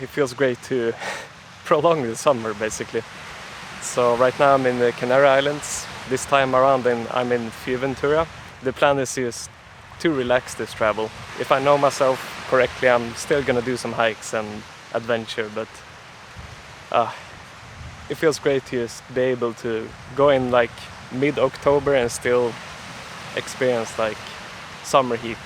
It feels great to prolong the summer basically. So right now I'm in the Canary Islands. This time around I'm in Fuerteventura. The plan is just to relax this travel. If I know myself correctly, I'm still gonna do some hikes and adventure, but it feels great to just be able to go in like mid-October and still experience like summer heat.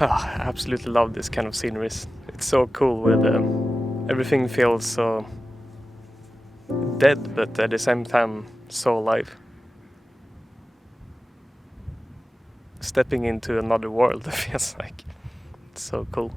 I absolutely love this kind of sceneries. It's so cool with everything feels so dead, but at the same time so alive. Stepping into another world, it feels like. It's so cool.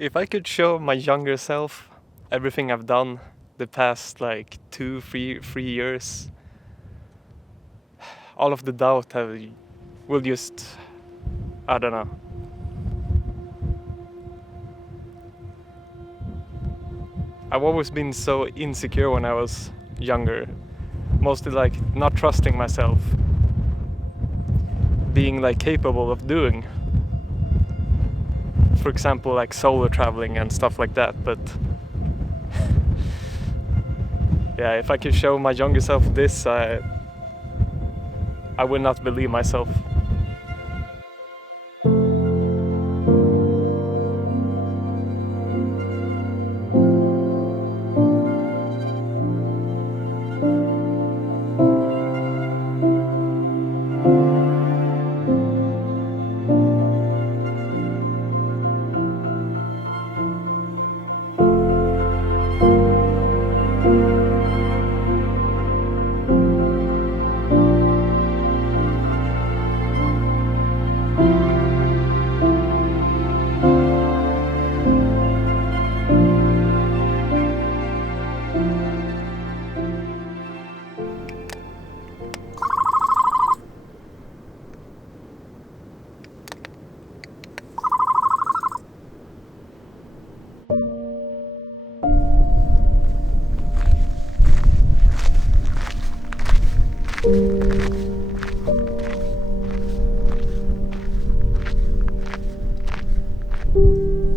If I could show my younger self everything I've done the past like 3 years, all of the doubt will just, I don't know. I've always been so insecure when I was younger, mostly like not trusting myself, being like capable of doing, for example, like solo traveling and stuff like that. But yeah, if I could show my younger self this, I would not believe myself.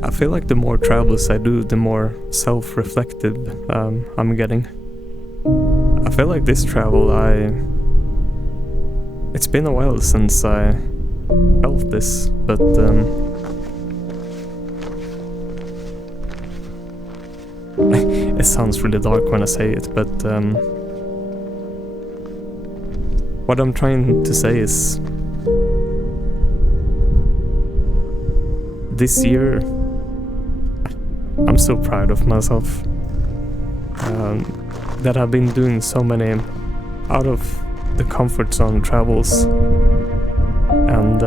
I feel like the more travels I do, the more self-reflective I'm getting. I feel like this travel, it's been a while since I felt this, but it sounds really dark when I say it, but what I'm trying to say is this year I'm so proud of myself that I've been doing so many out of the comfort zone travels. And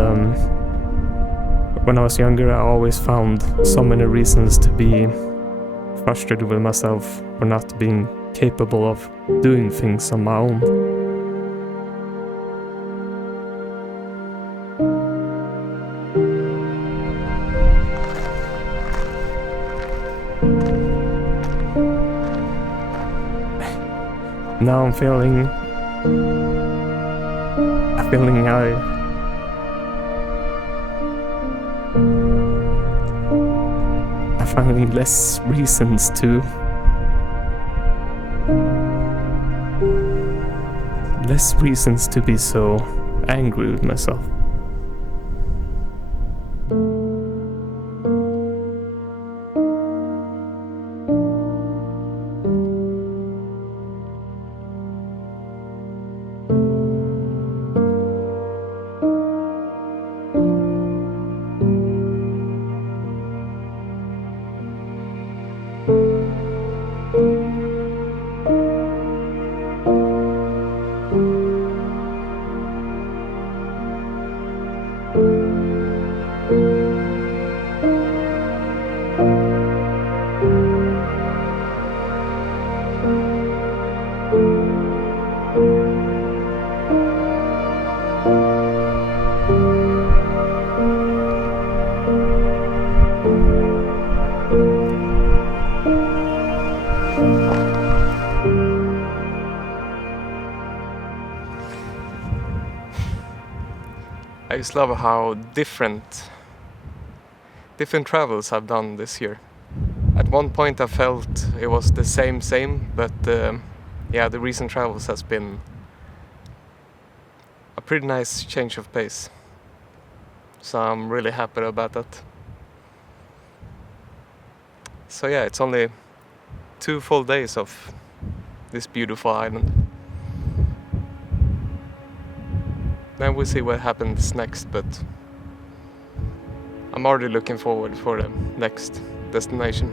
when I was younger, I always found so many reasons to be frustrated with myself for not being capable of doing things on my own. Now I'm feeling I'm finding less reasons to be so angry with myself. I just love how different travels I've done this year. At one point I felt it was the same, but yeah, the recent travels has been a pretty nice change of pace. So I'm really happy about that. So yeah, it's only 2 full days of this beautiful island. Then we'll see what happens next, but I'm already looking forward for the next destination.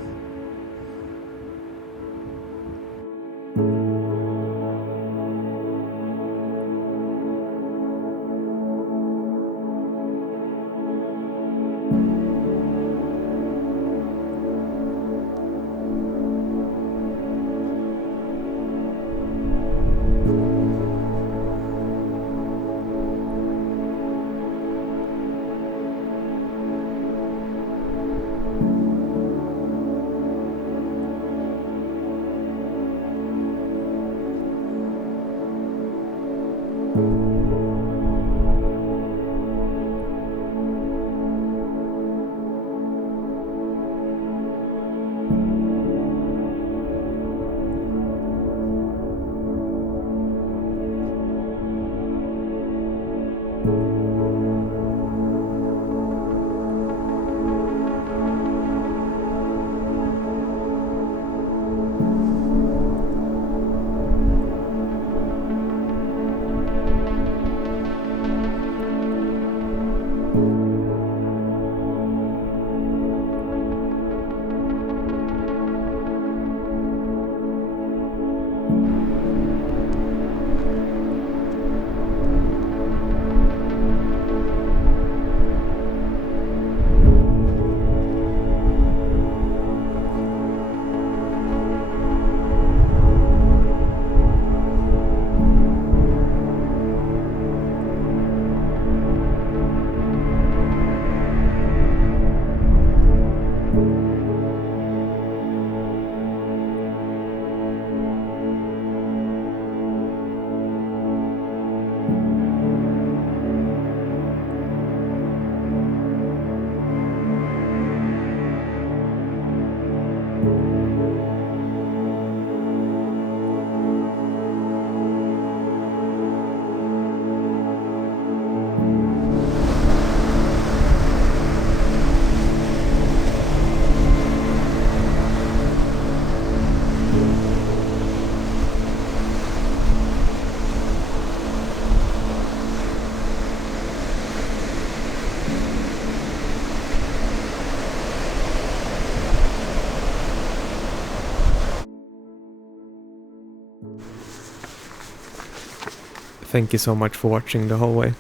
Thank you so much for watching the whole way.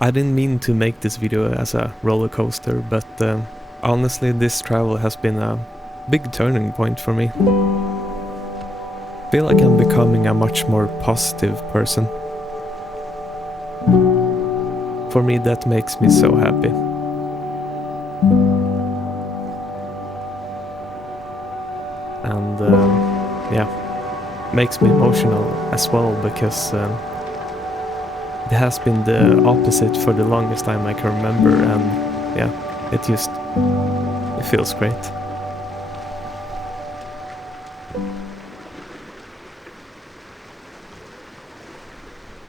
I didn't mean to make this video as a roller coaster, but honestly this travel has been a big turning point for me. I feel like I'm becoming a much more positive person. For me that makes me so happy. And yeah, makes me emotional as well, because it has been the opposite for the longest time I can remember, and yeah, it feels great.